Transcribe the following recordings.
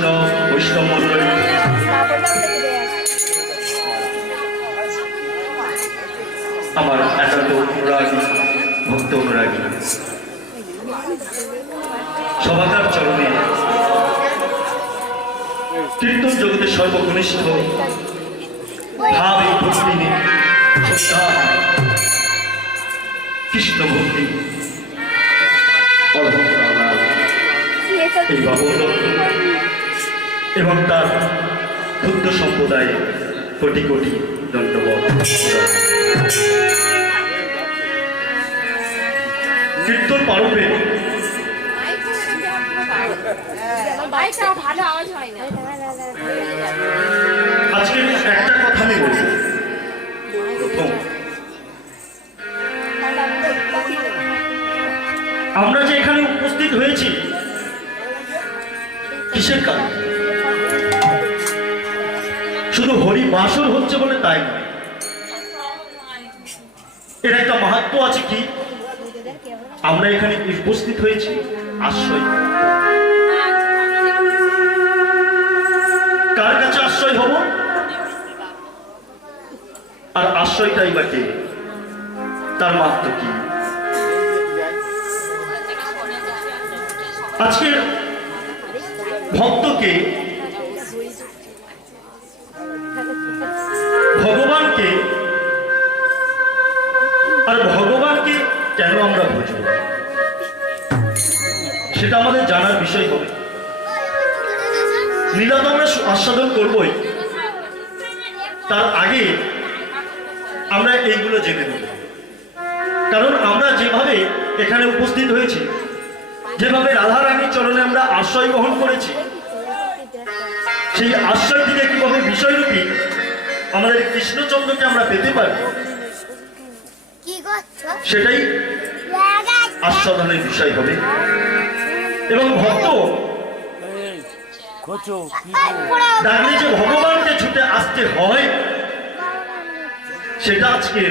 বৈষ্ণব বৈষ্ণব মন্ডলী, আমার একান্ত অনুরাগী ভক্ত অনুরাগী সভাকার চরণে কীর্তন জগতের সর্বকনিষ্ঠ ভাবে ভক্তি শ্রদ্ধা কৃষ্ণ ভক্তি এই বাবুল এবং তার ক্ষুদ্র সম্প্রদায়ে কোটি কোটি দণ্ডবত। কীর্তন পারবে আজকে একটা কথা আমি বলবো। প্রথম, আমরা যে এখানে উপস্থিত হয়েছি কিসের কারণে? শুধু হরি বাসর হচ্ছে বলে তাই নয়, এর একটা মাহাত্ম্য আছে। কি আমরা এখানে উপস্থিত হয়েছি আশ্রয়। কার কাছে আশ্রয় হব? আর আশ্রয়টাই বা কে? তার মাহাত্ম্য কি? আজকে ভক্তকে ভগবানকে আর ভগবানকে কেন আমরা বুঝব সেটা আমাদের জানার বিষয় হবে। লীলা তো আমরা আস্বাদন করবই, তার আগে আমরা এইগুলো জেনে নেব। কারণ আমরা যেভাবে এখানে উপস্থিত হয়েছি, যেভাবে রাধা রানীর চরণে আমরা আশ্রয় গ্রহণ করেছি, সেই আশ্রয় থেকে কিভাবে বিষয়রূপী আমাদের কৃষ্ণচন্দ্রকে আমরা পেতে পারি, সেটাই আস্বাদনের বিষয় হবে। এবং ভক্ত ডাকলে যে ভগবানকে ছুটে আসতে হয়, সেটা আজকে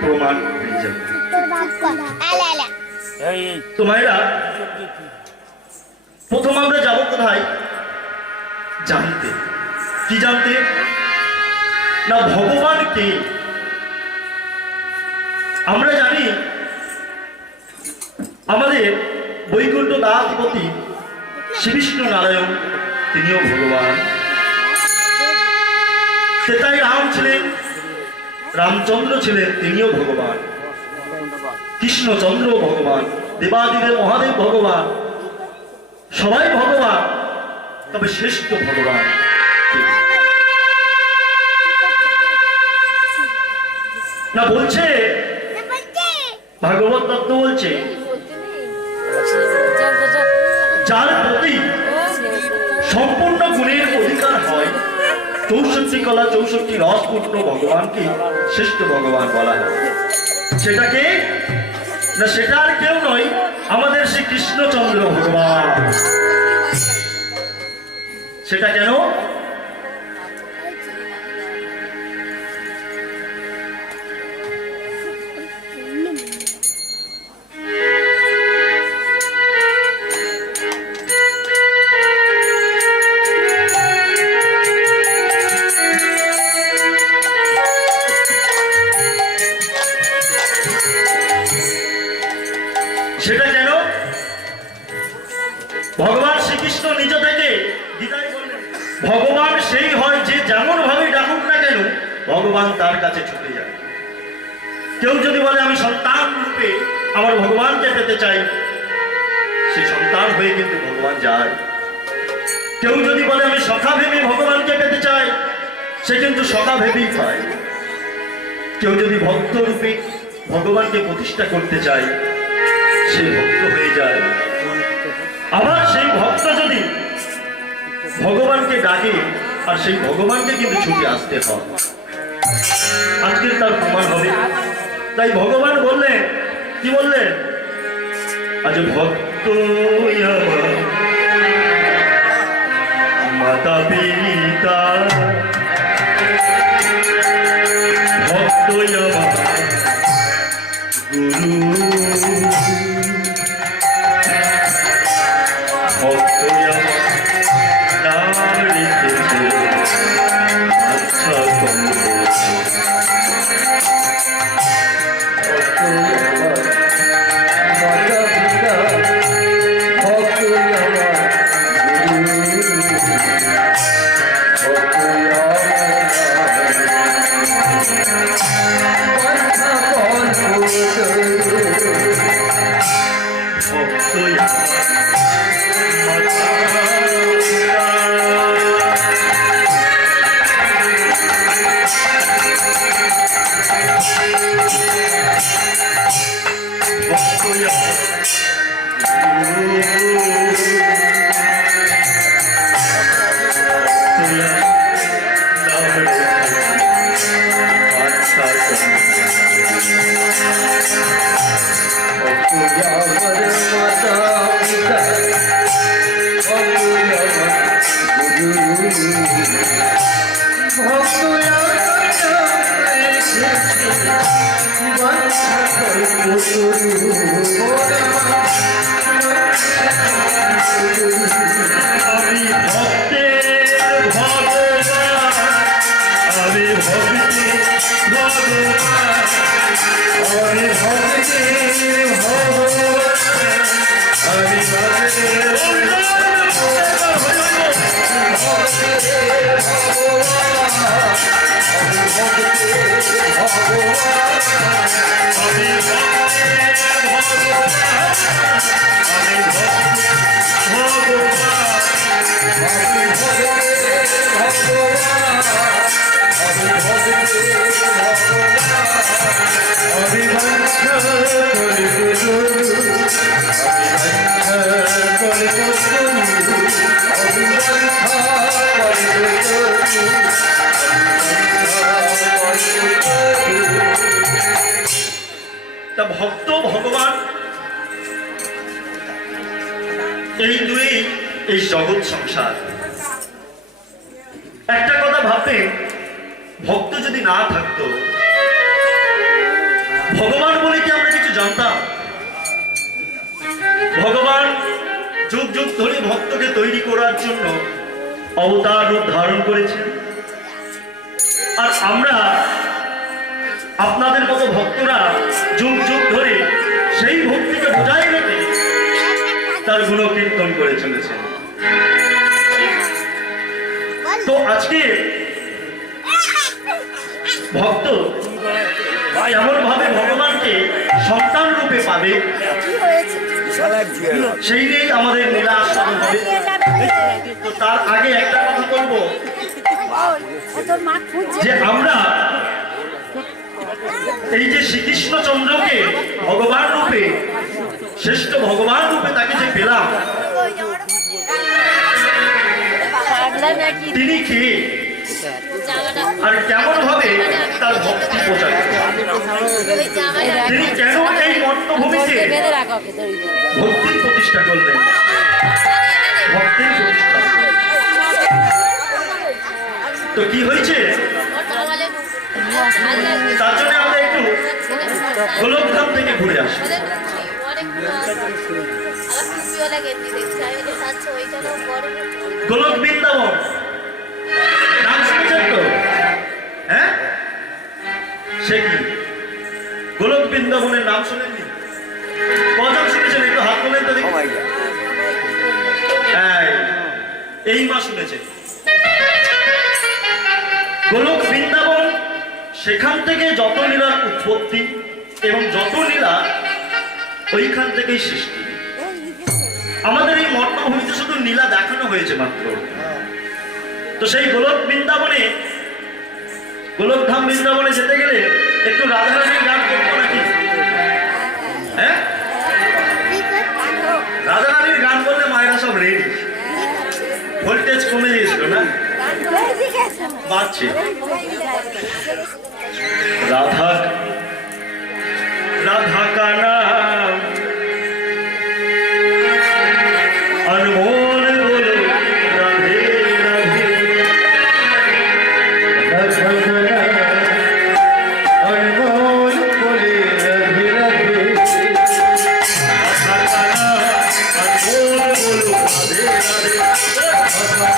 প্রমাণ হয়ে যাবে। তো মায়েরা, প্রথম আমরা যাব কোথায়? জানতে। কি জানতে? না ভগবান কে। আমরা জানি আমাদের বৈকুণ্ঠ দাসপতি শ্রীবিষ্ণু নারায়ণ তিনিও ভগবান। সেটাই রাম ছিলেন, রামচন্দ্র ছিলেন, তিনিও ভগবান। কৃষ্ণচন্দ্র ভগবান, দেবাদিদেব মহাদেব ভগবান, সবাই ভগবান। তবে শ্রেষ্ঠ ভগবান না বলছে ভাগবত তত্ত্ব বলছে, যার প্রতি সম্পূর্ণ গুণের অধিকার হয়, 64 কলা 64 রসপূর্ণ ভগবানকে শ্রেষ্ঠ ভগবান বলা হয়। সেটাকে না, সেটা আর কেউ নয়, আমাদের শ্রী কৃষ্ণচন্দ্র ভগবান। সেটা কেন? সেটা কেন? ভগবান শ্রীকৃষ্ণ নিজ থেকে গীতায় বললেন, ভগবান সেই হয় যে যেমন ভাবে ডাকুক না কেন ভগবান তার কাছে ছুটে যায়। কেউ যদি বলে আমি সন্তান রূপে আমার ভগবানকে পেতে চাই, সে সন্তান হয়ে কিন্তু ভগবান যায়। কেউ যদি বলে আমি সখা ভেবে ভগবানকে পেতে চাই, সে কিন্তু সখা ভেবেই পায়। কেউ যদি ভক্ত রূপে ভগবানকে প্রতিষ্ঠা করতে চায়, সে ভক্ত হয়ে যায়। আবার সেই ভক্ত যদি ভগবানকে ডাকে, আর সেই ভগবানকে কিন্তু ছুটে আসতে হয়। আজকে তার প্রমাণ হবে। তাই ভগবান বললেন, কি বললেন? আজ ভক্ত মাতা পিতা, ভক্ত গুরু, ভক্ত ভক্ত ভগবান এই দুই এই জগৎ সংসার। একটা কথা ভাববেন, ভক্ত যদি না থাকতো, ভগবান বলে কি আমরা কিছু জানতাম? ভগবান যুগ যুগ ধরে ভক্তকে তৈরি করার জন্য অবতার রূপ ধারণ করেছেন। আর আমরা আপনাদের মতো ভক্তরা যুগ যুগ ধরে সেই ভক্তিকে বোঝাই রেখে তার গুণকীর্তন করে চলেছেন। তো আজকে ভক্ত এমন ভাবে ভগবানকে সন্তান রূপে পাবে, সেই নিয়েই আমাদের লীলা আস্বাদন হবে। তো তার আগে একটা কথা বলবো যে আমরা এই যে শ্রীকৃষ্ণচন্দ্রকে ভগবান রূপে, শ্রেষ্ঠ ভগবান রূপে তাকে যে পেলাম, তিনি কে আর কেমন ভাবে তার ভক্তি প্রচার, তিনি কেন এই মর্তভূমিতে ভক্তির প্রতিষ্ঠা করলেন, ভক্তির প্রতিষ্ঠা। তো কি হয়েছে, তার জন্য আমরা একটু গোলকধাম থেকে ঘুরে আসি। গোলক বৃন্দাবন নাম শুনেছেন তো? হ্যাঁ, সে কি গোলক বৃন্দাবনের নাম শুনেননি? কজন শুনেছেন? একটু হাত তোলেন তো দেখি। এই মা শুনেছেন গোলক বৃন্দাবন, সেখান থেকে যত লীলার উৎপত্তি এবং যত লীলা ওইখান থেকেই সৃষ্টি। আমাদের এই মর্তভূমিতে শুধু লীলা দেখানো হয়েছে মাত্র। তো সেই গোলক বৃন্দাবনে, গোলকধাম বৃন্দাবনে যেতে গেলে একটু রাধারানীর গান করবো নাকি? হ্যাঁ, রাধারানীর গান করলে মায়েরা সব রেডি। ভোল্টেজ কমে গিয়েছিল না, বাড়ছে। রাধা राधा का नाम अनमोल बोलो राधे राधे, राधा का नाम अनमोल बोले राधे राधे, राधा का नाम अनमोल बोलो राधे राधे, राधा का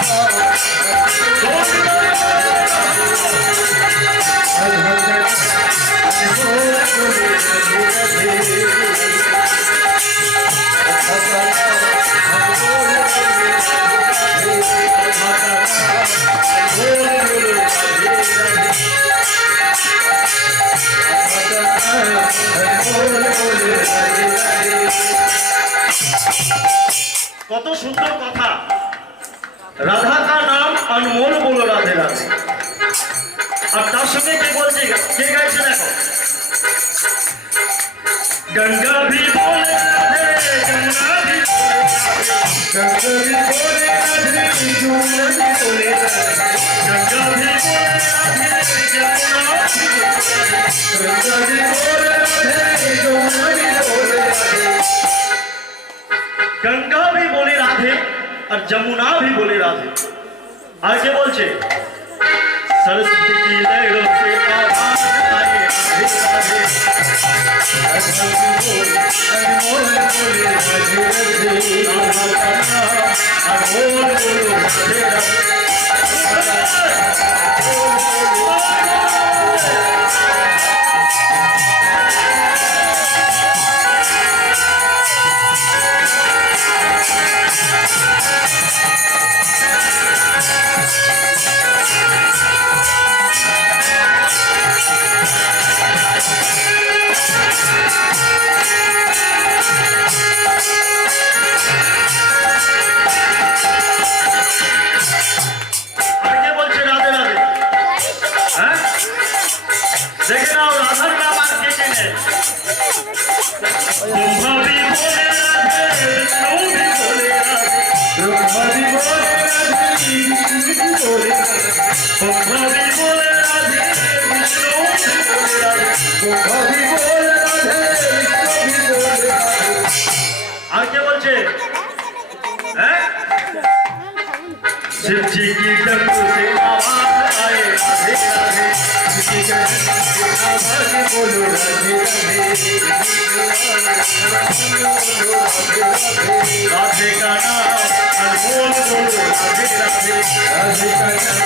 কত সুন্দর কথা। রাধা কা নাম अनमोल बोलो राधे राधे। আর তার সঙ্গে কে বলছে, কে গাইছে দেখো, गंगा भी बोले राधे जमुना भी बोले राधे, गंगा भी बोले राधे जमुना भी बोले, गंगा भी बोले राधे और जमुना भी बोले राधे। आगे बोलছে सरस्वती की लहरों से आवाज आए राधे राधे, अनमोल बोले राधे राधे, अनमोल बोलो राधे राधे। देखे नाओ राधार नाम आज के ने ब्रह्मा भी बोले राधे, विष्णु भी बोले राधे, ब्रह्मा भी बोले राधे, विष्णु भी बोले राधे, ब्रह्मा भी बोले राधे, विष्णु भी बोले राधे, ब्रह्मा भी बोले राधे, विष्णु भी बोले राधे। আর কে বলছে, हैं शिव जी की डमरू से आवाज आए राधे राधे, बोलो राधे राधे, राधे का नाम अनमोल बोलो राधे राधे, राधे का नाम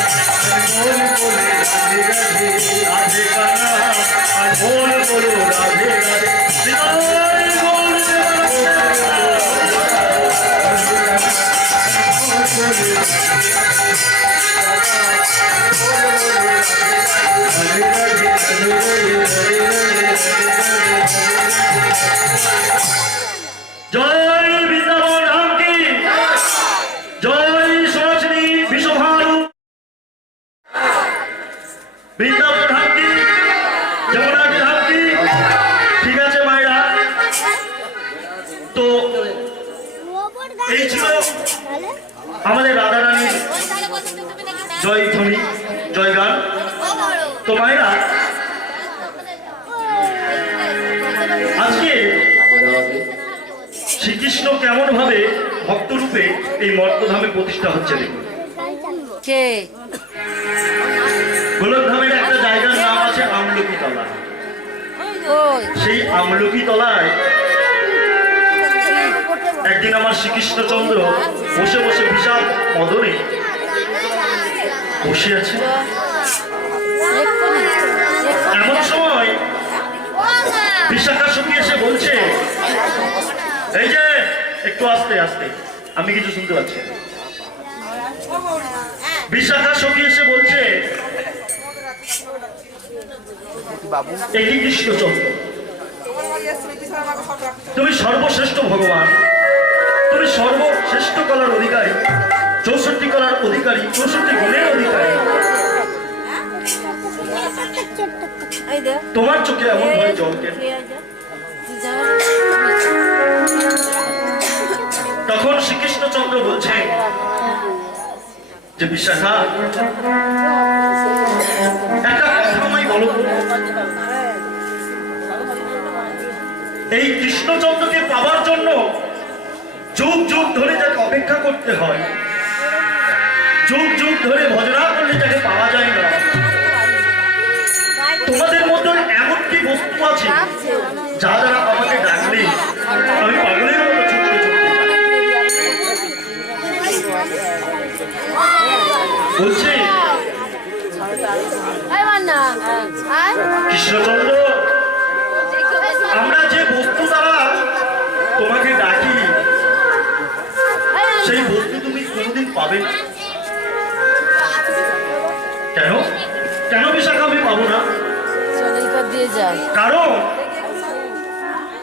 अनमोल बोले राधे राधे, राधे का नाम अनमोल बोलो राधे राधे। জয় বৃন্দাবন ধাম কি, জয় সরস্বতী বিশ্বভানু বৃন্দাবন ধাম কি, যমুনাটি ধাম কি। ঠিক আছে মায়েরা, তো এই ছিল আমাদের রাধা রানীর জয় ধ্বনি, জয় গান। তো মায়েরা, আজকে শ্রীকৃষ্ণ কেমন ভাবে ভক্তরূপে এই মর্তধামে প্রতিষ্ঠা হচ্ছে দেখুন। গোলকধামের একটা জায়গার নাম আছে আমলকি তলা। সেই আমলকি তলায় একদিন আমার শ্রীকৃষ্ণচন্দ্র বসে বসে বিশাল মদনে বসে আছে। এমন সময় বিশাখা সখী এসে বলছে, এই যে একটু আস্তে আস্তে, আমি কিছু শুনতে পাচ্ছি। বিশাখা সখী এসে বলছে, একই কৃষ্ণচন্দ্র, তুমি সর্বশ্রেষ্ঠ ভগবান, তুমি সর্বশ্রেষ্ঠ কলার অধিকারী, 64 কলার অধিকারী, 64 গুণের অধিকারী। তোমার চোখে এমন ভাবে জল কেন? তখন শ্রীকৃষ্ণচন্দ্র বলছে যে বিশাখা, একটা কথা আমায় বলো, এই কৃষ্ণচন্দ্রকে পাওয়ার জন্য যুগ যুগ ধরে যাকে অপেক্ষা করতে হয়, যুগ যুগ ধরে ভজনা করলে যাকে পাওয়া যায় না, তোমাদের মধ্যে এমন কি বস্তু আছে যা দ্বারা আমাকে ডাকলে আমি পাগলের মতো ছুটতে ছুটতে বলছে, কৃষ্ণচন্দ্র, আমরা যে বস্তু দ্বারা তোমাকে ডাকি সেই বস্তু তুমি কোনোদিন পাবে না। কেন কেন বিশাখা আমি পাবো না? কারণ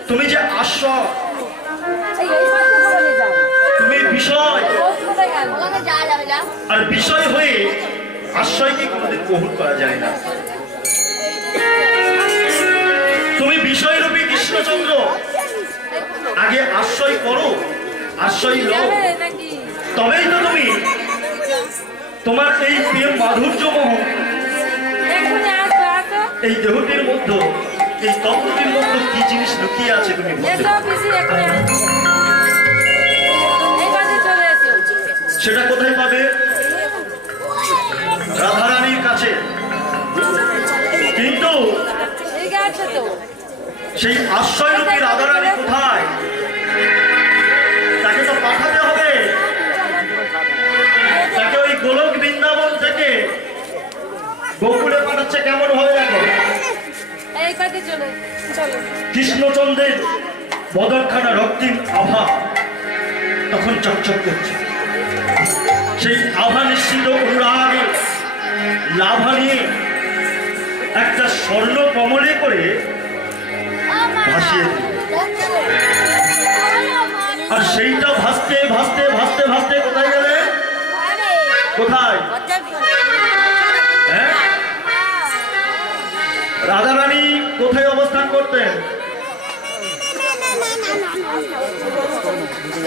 তুমি যে আসো, তুমি বিষয়, আর বিষয় হয়ে আশ্রয়কে কোনোদিন কবুল করা যায় না। তুমি বিষয়রূপী কৃষ্ণচন্দ্র, আগে আশ্রয় করো, আশ্রয় লও, তবেই তো তুমি তোমার এই প্রেম মাধুর্য মোহ এই দেহটির মধ্যে, এই তত্ত্বটির মধ্যে কি জিনিস লুকিয়ে আছে তুমি বুঝতে পারবে। সেটা কোথায় পাবে? রাধারানীর কাছে। কিন্তু সেই আশ্রয়রূপী রাধারানী কোথায়? তাকে তো পাঠাতে হবে। তাকে ওই গোলক বৃন্দাবন থেকে গোকুলে পাঠাচ্ছে কেমন হবে দেখো। কৃষ্ণচন্দ্রের বদরখানা রক্তিম আভা তখন চকচক করছে। সেই আভা নিশ্চিত অনুরাগে লাভা নিয়ে একটা স্বর্ণ কমলে করে ভাসিয়ে দিল। আর সেইটা ভাসতে ভাসতে ভাসতে ভাসতে কোথায় গেলে? কোথায়? হ্যাঁ, রাধারানী কোথায় অবস্থান করতেন?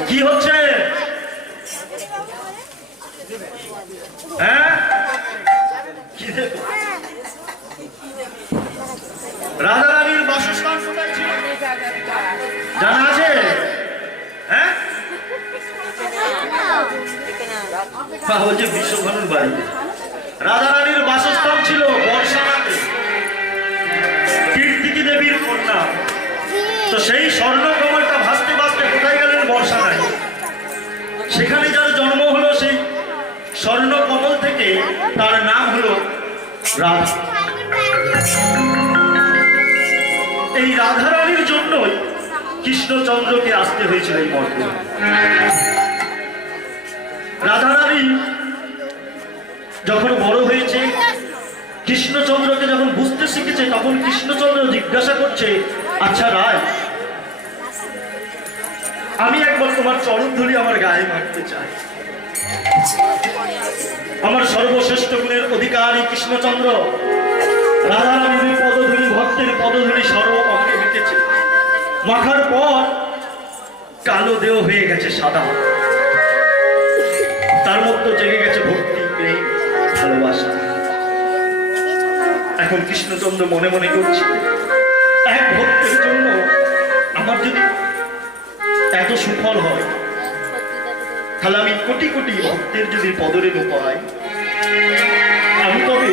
কি হচ্ছে? হ্যাঁ, রাধারানীর বাসস্থান কোথায় ছিল জানা আছে? হ্যাঁ, বলছে বিশ্বভানুর বাড়ি। রাধারানীর বাসস্থান ছিল বর্ষানাতে, কীর্তিকি দেবীর কন্যা। তো সেই স্বর্ণ কমলটা ভাসতে ভাসতে কোথায় গেলেন? বর্ষানায়। সেখানে যার জন্ম হলো, সেই স্বর্ণ কমল থেকে তার নাম হলো রাধা। এই রাধারানীর জন্যই কৃষ্ণচন্দ্রকে আসতে হয়েছিল এই মর্তে। রাধারানী যখন বড় হয়েছে, কৃষ্ণচন্দ্রকে যখন বুঝতে শিখেছে, তখন কৃষ্ণচন্দ্র জিজ্ঞাসা করছে, আচ্ছা রায়, আমি একবার তোমার চরণ ধরি আমার গায়ে মারতে চাই। আমার সর্বশ্রেষ্ঠ গুণের অধিকারী কৃষ্ণচন্দ্র রাধারানীর পদধূলি, ভক্তের পদধূলি সর্ব অঙ্গে মেখেছে। মাখার পর কালো দেহ হয়ে গেছে সাদা, তার মধ্যে জেগে গেছে ভক্তি, প্রেম, ভালোবাসা। এখন কৃষ্ণচন্দ্র মনে মনে করছে, এক ভক্তের জন্য আমার যদি এত সুফল হয়, তাহলে আমি কোটি কোটি ভক্তের যদি পদরেণু পাই, আমি তবে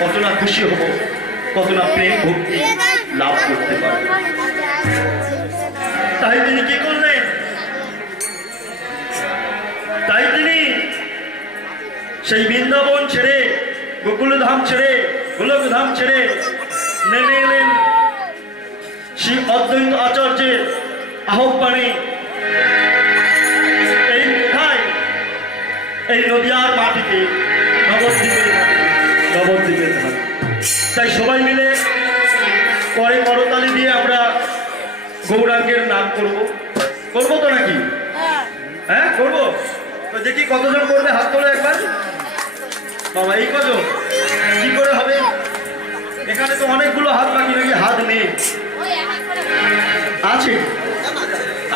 কত না খুশি হব, কত না প্রেম ভক্তি লাভ করতে পারব। তাই তিনি কি করলেন? তাই তিনি সেই বৃন্দাবন ছেড়ে, গোকুলধাম ছেড়ে, গোলকধাম ছেড়ে নেমে এলেন শ্রী অদ্বৈত আচার্যের আহ্বানে। এই কোথায়? এই নদিয়ার মাটিতে, নবদ্বীপের মাটিতে, নবদ্বীপের ধাম। তাই সবাই মিলে পরে করতালি দিয়ে আমরা গৌরাঙ্গের নাম করব। করবো তো নাকি? হ্যাঁ করবো। তো দেখি কতজন করবে, হাত তোলো একবার। বাবা এই কজন? কি করে হবে? এখানে তো অনেকগুলো হাত বাকি, নাকি হাত নেই? আছে?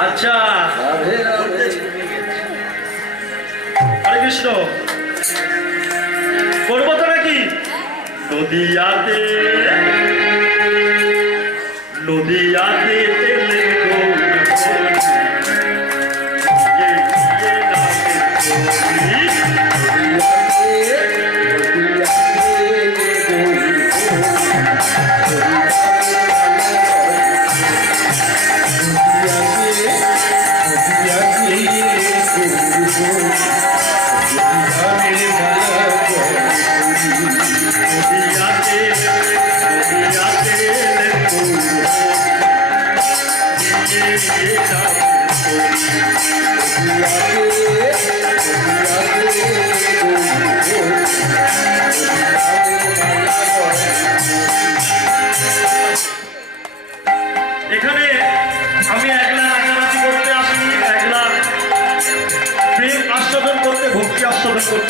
আচ্ছা, হরে কৃষ্ণ। করবো তো নাকি? নদিয়াতে, নদিয়াতে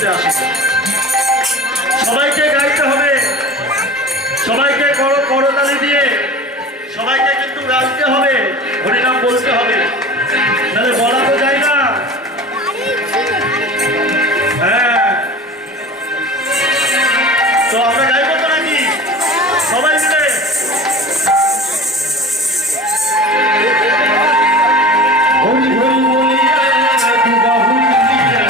চলে আসে। সবাইকে গাইতে হবে, সবাইকে করতালি দিয়ে সবাইকে কিন্তু গাইতে হবে, হরিনাম বলতে হবে, নাহলে বলা তো যায় না। হ্যাঁ, তো আমরা গাইবো তো নাকি সবাই মিলে? হরি হরি বলিয়া বাহু তুলিয়া,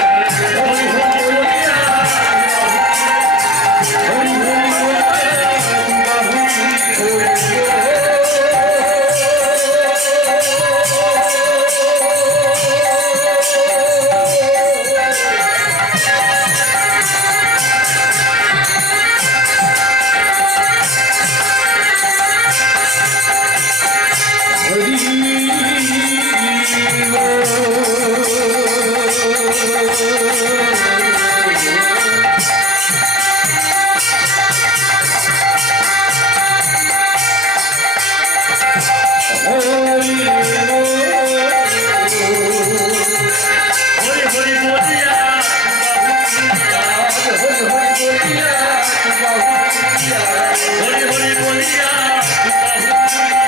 হরি হরি বলিয়া, হরি হরি বলিয়া বাহু তুলিয়া।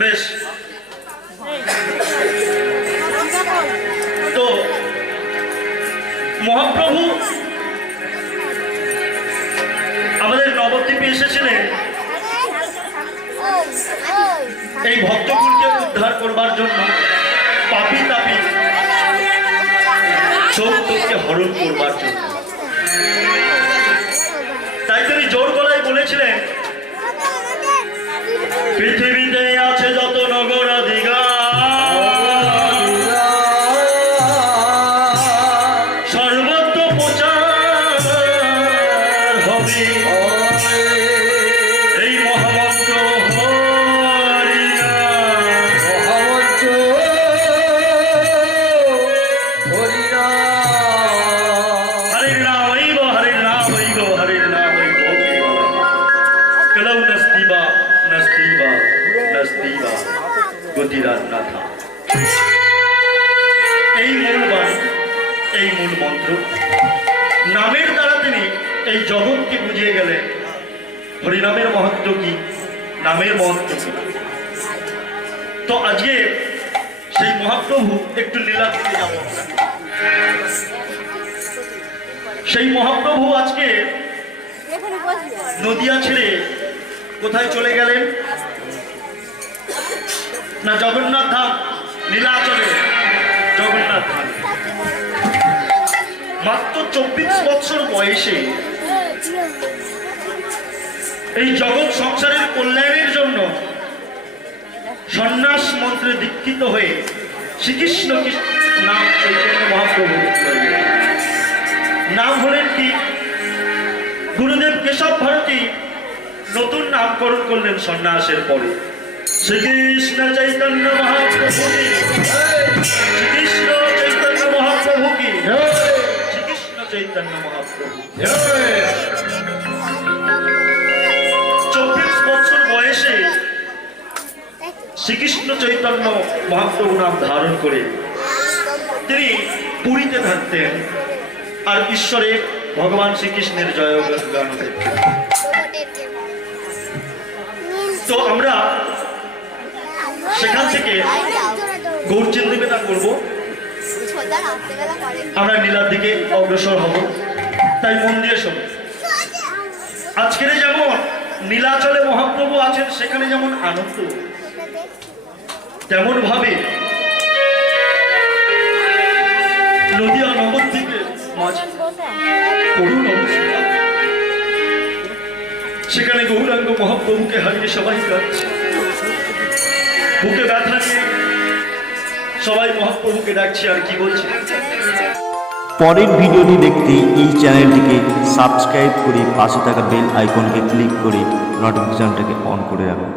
বেশ, তো মহাপ্রভু আমাদের নবদ্বীপে এসেছিলেন এই ভক্তকুলকে উদ্ধার করবার জন্য, পাপী তাপী সৌন্দর্যকে হরণ করবার জন্য। তাই তিনি জোর গলায় বলেছিলেন, পৃথিবীতে আছে যত নগরাধিকা সর্বত্র প্রচার হবে এই মহামন্ত্র হরির নামৈব হরির নামৈব হরির নামৈব কলৌ নস্তিবা নস্তিবা নস্তিবা গতিরাজ নাথা। এই মূল বাণী, এই মূল মন্ত্র, নামের দ্বারা তিনি এই জগৎকে বুঝিয়ে গেলেন হরিনামের মহত্ব কি, নামের মহত্ব কি। তো আজকে সেই মহাপ্রভু একটু লীলা দিতে যাব। সেই মহাপ্রভু আজকে নদিয়া ছেড়ে কোথায় চলে গেলেন না? জগন্নাথ ধাম, নীলাচলে জগন্নাথ ধাম। মাত্র 24 বছর বয়সে এই জগৎ সংসারের কল্যাণের জন্য সন্ন্যাস মন্ত্রে দীক্ষিত হয়ে শ্রীকৃষ্ণ নাম চৈতন্য মহাপ্রভু। নাম হলেন কি? গুরুদেব কেশব ভারতী নতুন নামকরণ করলেন সন্ন্যাসের পরে। শ্রীকৃষ্ণ চৈতন্য মহাপ্রভু কি, শ্রীকৃষ্ণ চৈতন্য মহাপ্রভু কি, শ্রীকৃষ্ণ চৈতন্য মহাপ্রভু। 24 বছর বয়সে শ্রীকৃষ্ণ চৈতন্য মহাপ্রভু নাম ধারণ করে তিনি পুরীতে থাকতেন আর ঈশ্বরের ভগবান শ্রীকৃষ্ণের জয় গান দেখতেন। তো আমরা সেখান থেকে গৌরচন্দ্র নিবেদন করবো, আমরা নীলার দিকে অগ্রসর হব। তাই মন দিয়ে শোনো। আজকের যেমন নীলাচলে মহাপ্রভু আছেন, সেখানে যেমন আনন্দ, তেমন ভাবে নদিয়া নবদ্বীপের মাঝে করুণ অবস্থা, সেখানে গৌরাঙ্গ মহাপ্রভুকে হারিয়ে সবাই কাঁদছে, বুকে ব্যথা নিয়ে সবাই মহাপ্রভুকে ডাকছে। আর কি বলছে? পরের ভিডিওটি দেখতে এই চ্যানেলটিকে সাবস্ক্রাইব করে পাশে থাকা বেল আইকনকে ক্লিক করে নোটিফিকেশনটাকে অন করে রাখুন।